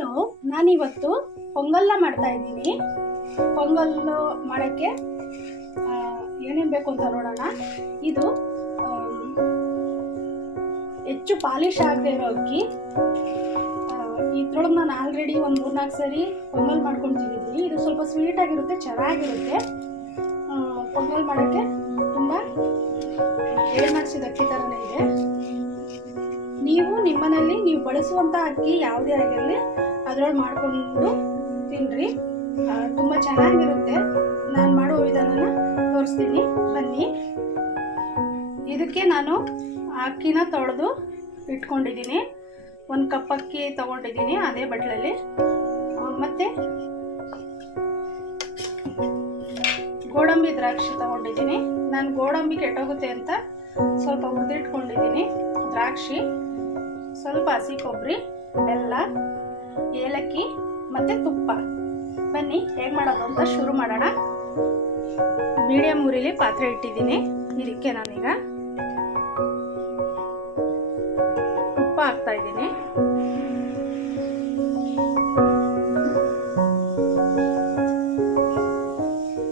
Hello, ನಾನಿವತ್ತು ಪೊಂಗಲ್ನ ಮಾಡ್ತಾ ಇದ್ದೀನಿ. ಪೊಂಗಲ್ ಮಾಡೋಕ್ಕೆ ಏನೇನು ಬೇಕು ಅಂತ ನೋಡೋಣ. ಇದು ಹೆಚ್ಚು ಪಾಲಿಶ್ ಆಗದೆ ಇರೋ ಅಕ್ಕಿ. ಇದ್ರೊಳಗೆ ನಾನು ಆಲ್ರೆಡಿ ಒಂದು 3-4 ಸರಿ ಪೊಂಗಲ್ ಮಾಡ್ಕೊತಿದ್ದೀನಿ. ಇದು ಸ್ವಲ್ಪ ಸ್ವೀಟಾಗಿರುತ್ತೆ, ಚೆನ್ನಾಗಿರುತ್ತೆ. ಪೊಂಗಲ್ ಮಾಡೋಕ್ಕೆ ತುಂಬ ಏರ್ಮಡಿಸಿದ ಅಕ್ಕಿ ಥರನೇ ಇದೆ. ನೀವು ನಿಮ್ಮನೇಲಿ ನೀವು ಬಳಸುವಂಥ ಅಕ್ಕಿ ಯಾವುದೇ ಆಗಿರಲಿ ಅದರೊಳಗೆ ಮಾಡಿಕೊಂಡು ತಿನ್ನಿರಿ, ತುಂಬ ಚೆನ್ನಾಗಿರುತ್ತೆ. ನಾನು ಮಾಡೋ ವಿಧಾನನ ತೋರಿಸ್ತೀನಿ, ಬನ್ನಿ. ಇದಕ್ಕೆ ನಾನು ಅಕ್ಕಿನ ತೊಳೆದು ಇಟ್ಕೊಂಡಿದ್ದೀನಿ. 1 ಕಪ್ ಅಕ್ಕಿ ತೊಗೊಂಡಿದ್ದೀನಿ ಅದೇ ಬಟ್ಲಲ್ಲಿ. ಮತ್ತು ಗೋಡಂಬಿ ದ್ರಾಕ್ಷಿ ತೊಗೊಂಡಿದ್ದೀನಿ. ನಾನು ಗೋಡಂಬಿ ಕೆಟ್ಟೋಗುತ್ತೆ ಅಂತ ಸ್ವಲ್ಪ ಹುರಿದಿಟ್ಕೊಂಡಿದ್ದೀನಿ. ದ್ರಾಕ್ಷಿ, ಸ್ವಲ್ಪ ಹಸಿ ಕೊಬ್ಬರಿ, ಬೆಲ್ಲ, ಏಲಕ್ಕಿ ಮತ್ತು ತುಪ್ಪ. ಬನ್ನಿ ಹೇಗೆ ಮಾಡೋದು ಅಂತ ಶುರು ಮಾಡೋಣ. ಮೀಡಿಯಮ್ ಉರಿಲಿ ಪಾತ್ರೆ ಇಟ್ಟಿದ್ದೀನಿ. ಇದಕ್ಕೆ ನಾನೀಗ ತುಪ್ಪ ಹಾಕ್ತಾ ಇದ್ದೀನಿ.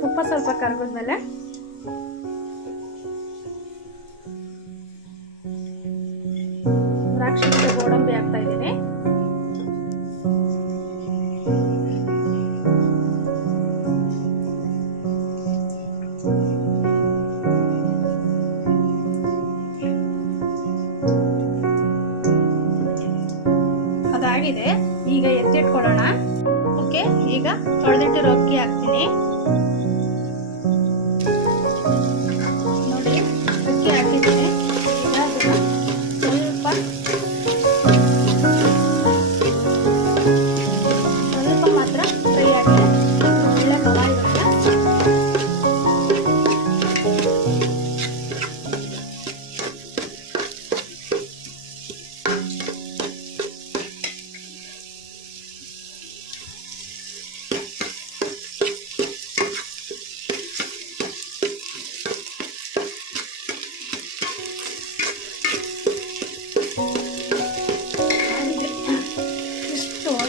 ತುಪ್ಪ ಸ್ವಲ್ಪ ಕರಗಿದ್ಮೇಲೆ ದ್ರಾಕ್ಷಿ ಮತ್ತು ಗೋಡಂಬಿ ಹಾಕ್ತಾ ಇದ್ದೀನಿ. ಅದಾಗಿದೆ, ಈಗ ಎತ್ತಿಟ್ಕೊಳ್ಳೋಣ. ಓಕೆ, ಈಗ ತೊಳೆದಿಟ್ಟಿರೋ ಅಕ್ಕಿ ಹಾಕ್ತೀನಿ. ನೋಡಿ, ಅಕ್ಕಿ ಹಾಕಿದ್ದೀನಿ. ಈಗ ಅದನ್ನು ಸ್ವಲ್ಪ ಮಾತ್ರ ಫ್ರೈ ಆಗಿದೆ, ಒಳ್ಳೆ ಕವ ಇರುತ್ತೆ.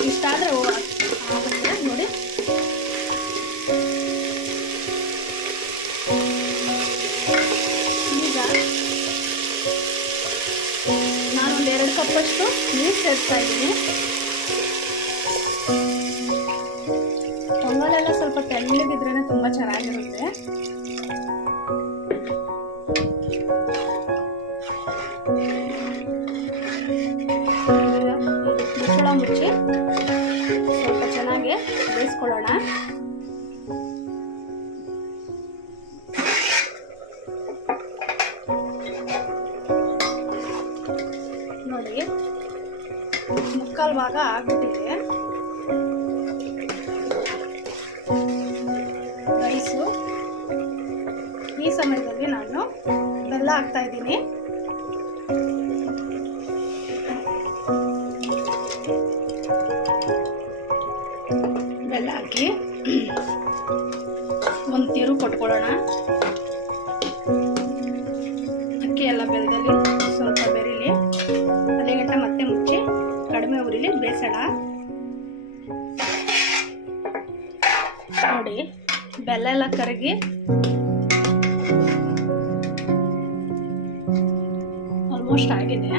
ಇಷ್ಟಾದರೆ ಆಗುತ್ತೆ ನೋಡಿ. ಈಗ ನಾನೊಂದು 2 ಕಪ್ಪಷ್ಟು ನೀರು ಸೇರಿಸ್ತಾ ಇದ್ದೀನಿ. ಪೊಂಗಲೆಲ್ಲ ಸ್ವಲ್ಪ ತೆಳ್ಳಗಿದ್ರೇ ತುಂಬ ಚೆನ್ನಾಗಿರುತ್ತೆ. ಮುಚ್ಚಳ ಮುಚ್ಚಿ ಸ್ವಲ್ಪ ಚೆನ್ನಾಗಿ ಬೇಯಿಸ್ಕೊಳ್ಳೋಣ. ನೋಡಿ, 3/4 ಭಾಗ ಆಗ್ಬಿಟ್ಟಿದೆ ರೈಸು. ಈ ಸಮಯದಲ್ಲಿ ನಾನು ಬೆಲ್ಲ ಹಾಕ್ತಾ ಇದ್ದೀನಿ. ಬೆಲ್ಲ ಹಾಕಿ ಒಂದು ತಿರು ಕೊಟ್ಕೊಳ್ಳೋಣ. ಅಕ್ಕಿ ಎಲ್ಲ ಬೆಲ್ಲದಲ್ಲಿ ಸ್ವಲ್ಪ ಬೆರೀಲಿ. ಅದೇ ಗಂಟ ಮತ್ತೆ ಮುಚ್ಚಿ ಕಡಿಮೆ ಉರಿಲಿ ಬೇಯಿಸೋಣ. ನೋಡಿ, ಬೆಲ್ಲ ಎಲ್ಲ ಕರಗಿ ಆಲ್ಮೋಸ್ಟ್ ಆಗಿದೆ.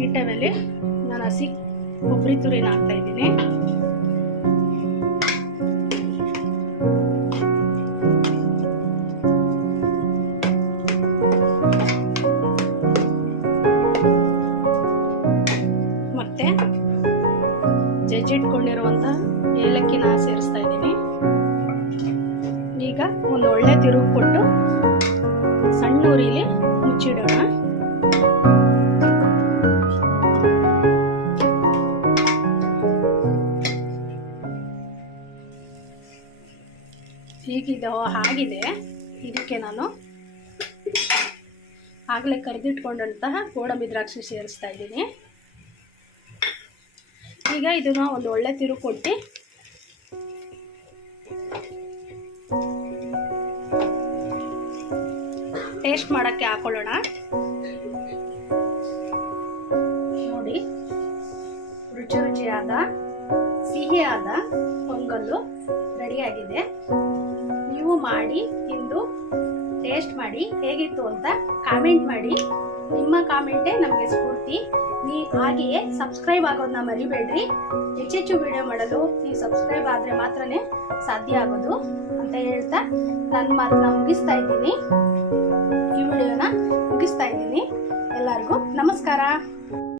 ಈ ಟೈಮಲ್ಲಿ ನಾನು ಹಸಿ ಕೊಬ್ಬರಿ ತುರಿನ ಹಾಕ್ತಾ ಇದ್ದೀನಿ. ಮತ್ತೆ ಜಜ್ಜಿಟ್ಕೊಂಡಿರುವಂಥ ಏಲಕ್ಕಿನ ಸೇರಿಸ್ತಾ ಇದ್ದೀನಿ. ಈಗ ಒಂದು ಒಳ್ಳೆ ತಿರುವು ಕೊಟ್ಟು ಸಣ್ಣ ಉರಿಲಿ ಮುಚ್ಚಿಡೋಣ. ಹೀಗಿದೆ, ಆಗಿದೆ. ಇದಕ್ಕೆ ನಾನು ಆಗಲೇ ಕರೆದಿಟ್ಕೊಂಡಂತಹ ಗೋಡಂಬಿ ದ್ರಾಕ್ಷಿ ಸೇರಿಸ್ತಾ ಇದ್ದೀನಿ. ಈಗ ಇದನ್ನು ಒಂದು ಒಳ್ಳೆ ತಿರು ಕೊಟ್ಟು ಟೇಸ್ಟ್ ಮಾಡೋಕ್ಕೆ ಹಾಕೊಳ್ಳೋಣ. ನೋಡಿ, ರುಚಿಯಾದ ಸಿಹಿಯಾದ ಪೊಂಗಲ್ಲು ರೆಡಿಯಾಗಿದೆ. ನೀವು ಮಾಡಿ ತಿಂದು ಟೇಸ್ಟ್ ಮಾಡಿ ಹೇಗಿತ್ತು ಅಂತ ಕಾಮೆಂಟ್ ಮಾಡಿ. ನಿಮ್ಮ ಕಾಮೆಂಟೇ ನಮಗೆ ಸ್ಫೂರ್ತಿ. ಹಾಗೆಯೇ ಸಬ್ಸ್ಕ್ರೈಬ್ ಆಗೋದನ್ನ ಮರಿಬೇಡ್ರಿ. ಹೆಚ್ಚೆಚ್ಚು ವಿಡಿಯೋ ಮಾಡಲು ನೀವು ಸಬ್ಸ್ಕ್ರೈಬ್ ಆದರೆ ಮಾತ್ರನೇ ಸಾಧ್ಯ ಆಗೋದು ಅಂತ ಹೇಳ್ತಾ ನನ್ನ ಮಾತನ್ನ ಮುಗಿಸ್ತಾ ಇದ್ದೀನಿ. ಈ ವಿಡಿಯೋನ ಮುಗಿಸ್ತಾ ಇದ್ದೀನಿ. ಎಲ್ಲರಿಗೂ ನಮಸ್ಕಾರ.